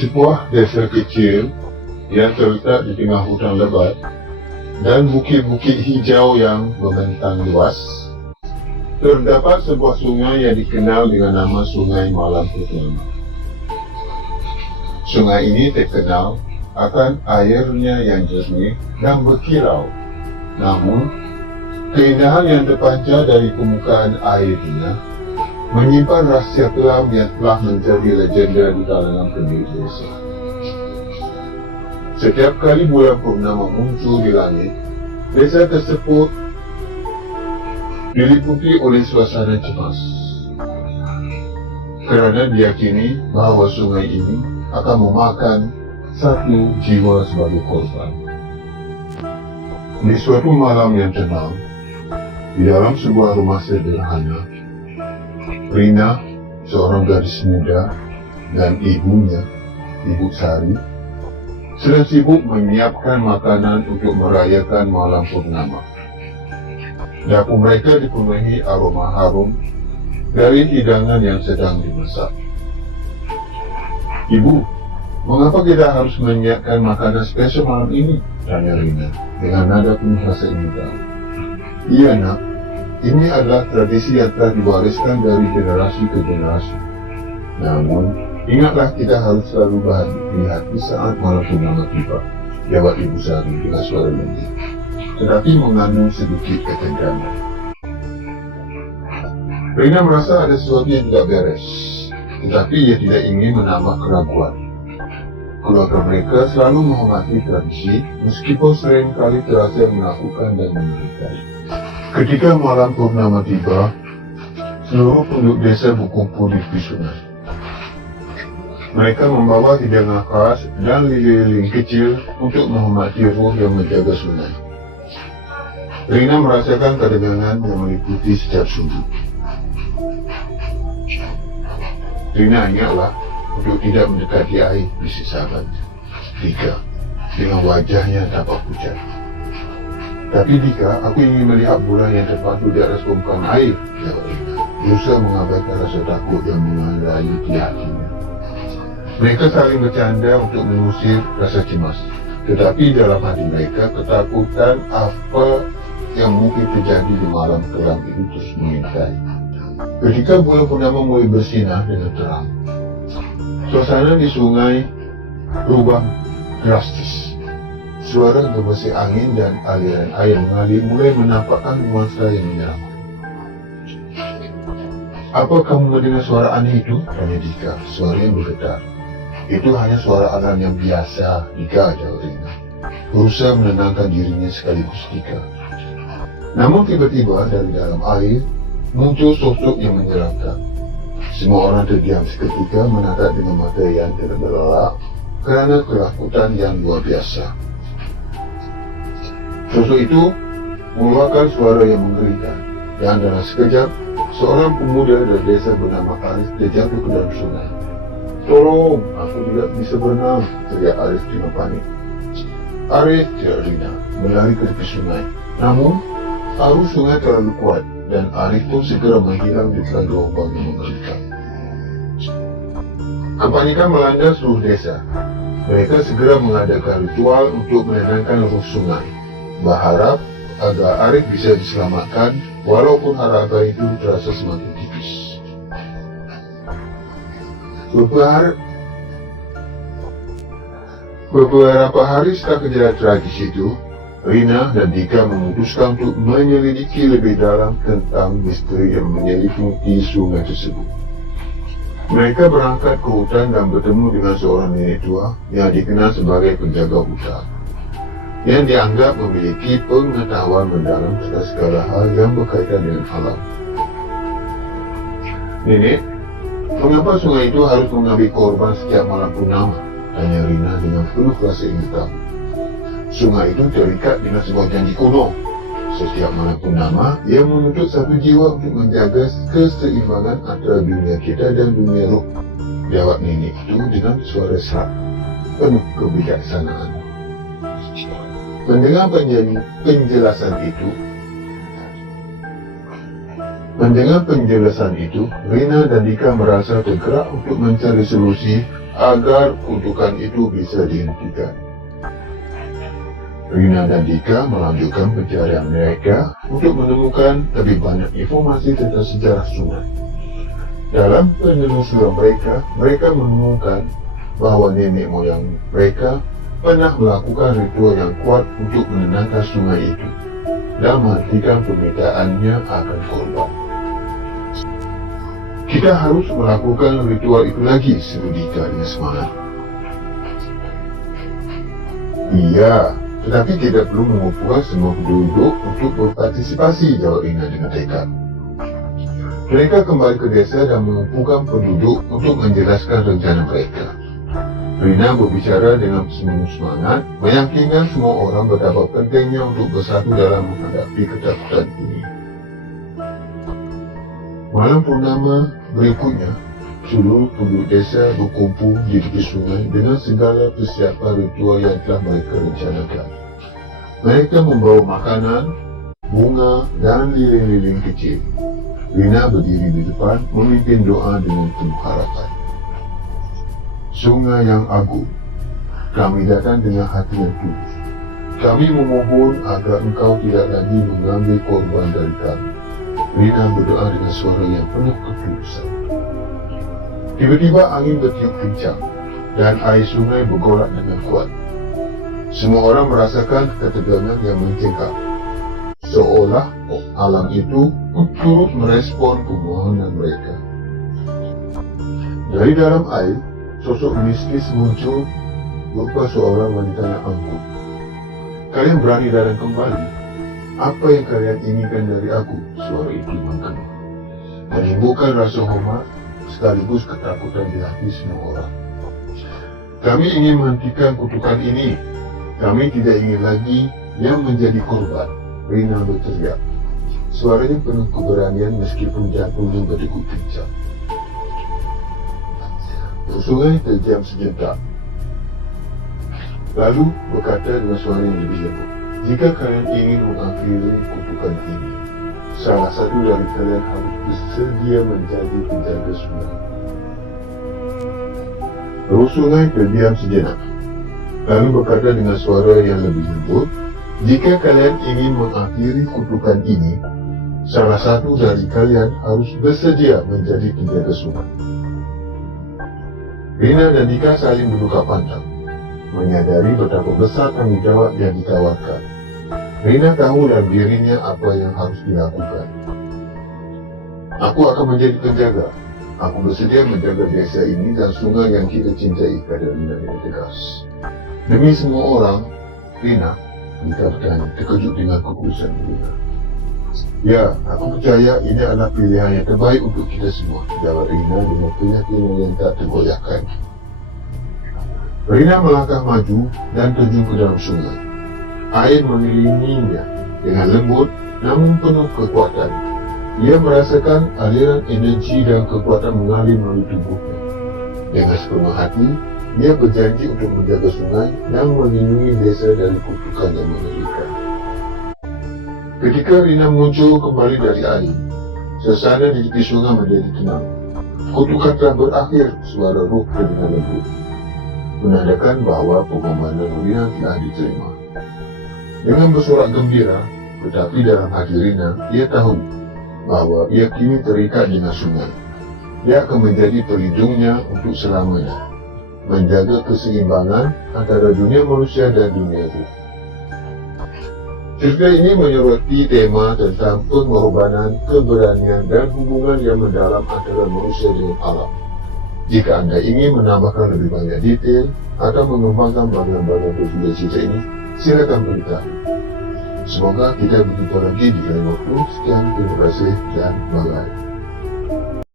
sebuah desa kecil yang terletak di tengah hutan lebat dan bukit-bukit hijau yang membentang luas, terdapat sebuah sungai yang dikenal dengan nama Sungai Malam Purnama. Sungai ini terkenal akan airnya yang jernih dan berkilau. Namun, keindahan yang terpancar dari permukaan airnya menyimpan rahsia kelam yang telah menjadi legenda di kalangan penduduk desa. Setiap kali bulan purnama muncul di langit, desa tersebut diliputi oleh suasana cemas, kerana diyakini bahawa sungai ini akan memakan satu jiwa sebagai korban. Di suatu malam yang tenang, di dalam sebuah rumah sederhana, Rina, seorang gadis muda, dan ibunya, Ibu Sari, sedang sibuk menyiapkan makanan untuk merayakan malam purnama. Dapur mereka dipenuhi aroma harum dari hidangan yang sedang dimasak. "Ibu, mengapa kita harus menyiapkan makanan spesial malam ini?" tanya Rina dengan nada penuh rasa ingin tahu. "Iya nak, ini adalah tradisi yang telah diwariskan dari generasi ke generasi. Namun, ingatlah kita harus selalu berhati-hati saat malam purnama tiba," jawab Ibu Sari dengan suara lembut, tetapi mengandung sedikit ketegangan. Rina merasa ada sesuatu yang tidak beres, tetapi ia tidak ingin menambah keraguan. Keluarga mereka selalu menghormati tradisi, meskipun sering kali terasa menakutkan dan mengerikan. Ketika malam purnama tiba, seluruh penduduk desa berkumpul di tepi sungai. Mereka membawa hidangan khas dan lilin-lilin kecil untuk menghormati ruh yang menjaga sungai. Rina merasakan ketegangan yang meliputi setiap sudut. Rina ingatlah untuk tidak mendekati air, bisik sahabatnya, Dika, dengan wajahnya tampak pucat. "Tapi Dika, aku ingin melihat bulan yang terpadu di atas permukaan air," jawab Rina, berusaha mengabaikan rasa takut yang mengalir di hatinya. Mereka saling bercanda untuk mengusir rasa cemas, tetapi dalam hati mereka ketakutan apa yang mungkin terjadi di malam kelam itu terus mengintai. Ketika bulan purnama mulai bersinar dengan terang, suasana di sungai berubah drastis. Suara gemericik angin dan aliran air mengalir mulai menampakkan nuansa yang menyeramkan. "Apa kamu mendengar suara aneh itu?" tanya Dika, suara yang bergetar. "Itu hanya suara alam yang biasa, Dika," jawab Rina, berusaha menenangkan dirinya sekaligus Dika. Namun tiba-tiba dari dalam air muncul sosok yang menyeramkan. Semua orang terdiam seketika menatap dengan mata yang terbelalak kerana ketakutan yang luar biasa. Sosok itu mengeluarkan suara yang mengerikan, dan dalam sekejap, seorang pemuda dari desa bernama Arif terjatuh ke dalam sungai. "Tolong, aku tidak bisa berenang," teriak Arif dengan panik. "Arif," teriak Rina, berlari ke tepi sungai. Namun, arus sungai terlalu kuat, dan Arif pun segera menghilang di tengah gelombang yang mengerikan. Kepanikan melanda seluruh desa. Mereka segera mengadakan ritual untuk menenangkan ruh sungai, berharap agar Arif bisa diselamatkan, walaupun harapan itu terasa semakin tipis. Beberapa hari setelah kejadian tragis itu, Rina dan Dika memutuskan untuk menyelidiki lebih dalam tentang misteri yang menyelimuti sungai tersebut. Mereka berangkat ke hutan dan bertemu dengan seorang nenek tua yang dikenal sebagai penjaga hutan, yang dianggap memiliki pengetahuan mendalam tentang segala hal yang berkaitan dengan alam. "Nenek, mengapa sungai itu harus mengambil korban setiap malam purnama?" tanya Rina dengan penuh rasa ingin tahu. "Sungai itu terikat dengan sebuah janji kuno. Setiap malam purnama, ia menuntut satu jiwa untuk menjaga keseimbangan antara dunia kita dan dunia roh," jawab nenek itu dengan suara serak, penuh kebijaksanaan. Mendengar penjelasan itu, Mendengar penjelasan itu, Rina dan Dika merasa tergerak untuk mencari solusi agar kutukan itu bisa dihentikan. Rina dan Dika melanjutkan pencarian mereka untuk menemukan lebih banyak informasi tentang sejarah sungai. Dalam penelusuran mereka menemukan bahwa nenek moyang mereka pernah melakukan ritual yang kuat untuk menenangkan sungai itu dan menghentikan permintaannya akan korban. Kita harus melakukan ritual itu lagi, seru Dika dengan semangat. Iya, tetapi tidak perlu mengumpulkan semua penduduk untuk berpartisipasi, jawab Rina dengan tekad. Mereka kembali ke desa dan mengumpulkan penduduk untuk menjelaskan rencana mereka. Rina berbicara dengan penuh semangat, meyakinkan semua orang betapa pentingnya untuk bersatu dalam menghadapi ketakutan ini. Malam purnama berikutnya, seluruh penduduk desa berkumpul di tepi sungai dengan segala persiapan ritual yang telah mereka rencanakan. Mereka membawa makanan, bunga, dan lilin-lilin kecil. Rina berdiri di depan memimpin doa dengan penuh harapan. Sungai yang agung, kami datang dengan hati yang tulus. Kami memohon agar engkau tidak lagi mengambil korban dari kami. Rina berdoa dengan suara yang penuh ketulusan. Tiba-tiba angin bertiup kencang dan air sungai bergolak dengan kuat. Semua orang merasakan ketegangan yang mencekam, seolah alam itu turut merespon permohonan mereka. Dari dalam air, sosok mistis muncul berupa seorang wanita yang angkuh. Kalian berani datang kembali? Apa yang kalian inginkan dari aku? Suara itu menggema, menimbulkan rasa hormat sekaligus ketakutan di hati semua orang. Kami ingin menghentikan kutukan ini. Kami tidak ingin lagi yang menjadi korban. Rina berteriak. Suaranya penuh keberanian meskipun jantungnya berdegup kencang. Sungai terdiam sejenak, lalu berkata dengan suara yang lebih lembut, jika kalian ingin mengakhiri kutukan ini, salah satu dari kalian harus bersedia menjadi penjaga sungai. Roh sungai terdiam sejenak, lalu berkata dengan suara yang lebih lembut, jika kalian ingin mengakhiri kutukan ini, salah satu dari kalian harus bersedia menjadi penjaga sungai. Rina dan Dika saling bertukar pandang, menyadari betapa besar tanggung jawab yang ditawarkan. Rina tahu dalam dirinya apa yang harus dilakukan. Aku akan menjadi penjaga. Aku bersedia menjaga desa ini dan sungai yang kita cintai, kata Rina dengan tegas. Demi semua orang, Rina, Dika bertanya, terkejut dengan keputusan Rina. Ya, aku percaya ini adalah pilihan yang terbaik untuk kita semua, jawab Rina dengan keyakinan yang tak tergoyahkan. Rina melangkah maju dan terjun ke dalam sungai. Air mengelilinginya dengan lembut namun penuh kekuatan. Ia merasakan aliran energi dan kekuatan mengalir melalui tubuhnya. Dengan sepenuh hati, dia berjanji untuk menjaga sungai dan melindungi desa dari kutukan yang mengerikan. Ketika Rina muncul kembali dari air, suasana di tepi sungai menjadi tenang. Kutukan telah berakhir, suara roh terdengar lembut, menandakan bahwa pengorbanan Rina telah diterima. Dengan bersorak gembira, tetapi dalam hati Rina, ia tahu bahwa ia kini terikat dengan sungai. Dia akan menjadi pelindungnya untuk selamanya, menjaga keseimbangan antara dunia manusia dan dunia roh. Cerita ini menyoroti tema tentang pengorbanan, keberanian, dan hubungan yang mendalam antara manusia dengan alam. Jika Anda ingin menambahkan lebih banyak detail atau mengembangkan bagian-bagian dari cerita ini, silakan beritahu. Semoga kita berjumpa lagi di lain waktu. Sekian, terima kasih dan bye-bye.